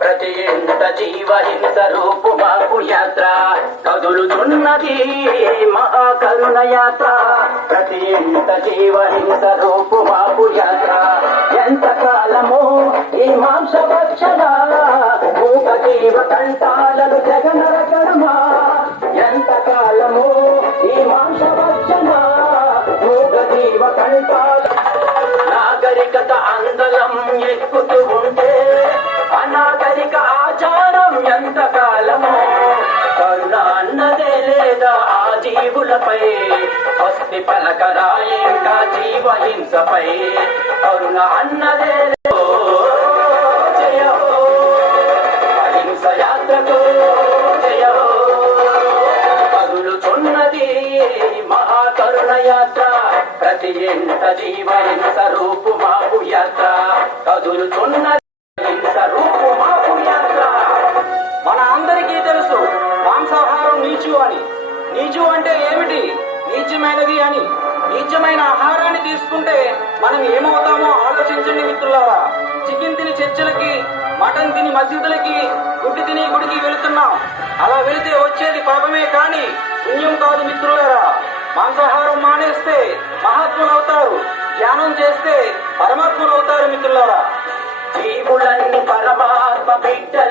ప్రతి ఇంట జీవహింస రూపు మాకు యాత్ర. కదులుతున్నది మహాకరుణ యాత్ర. ప్రతి ఇంట జీవహింస రూపు మాకు యాత్ర. ఎంత కాలము ఈ మాంస భక్షణ మూక జీవ కంఠాలను జగనరకడమా ఎంత కాలము ఈ మాంస మూక జీవ కంటాల నాగరికత ఎక్కుతూ ఉంటే అనాగరిక ఆచారం ఎంత కాలమో? కరుణ అన్నదే లేదా ఆ జీవులపై? స్వస్తి పలకరాయేక జీవహింసపై. కరుణ అన్నదే అహింస యాత్రకు జయ మహాకరుణ యాత్ర. ప్రతి జీవహింస మన అందరికీ తెలుసు మాంసాహారం నీచు అని. నీచు అంటే ఏమిటి? నీచమైనది అని. నీచమైన ఆహారాన్ని తీసుకుంటే మనం ఏమవుతామో ఆలోచించండి మిత్రులారా. చికెన్ తిని చర్చలకి మటన్ తిని మసీదులకి గుడ్డి తిని గుడికి వెళుతున్నాం. అలా వెళితే వచ్చేది పాపమే కాని పుణ్యం కాదు మిత్రులారా. మాంసాహారం మానేస్తే మహా பரமாத்ம பீட்ட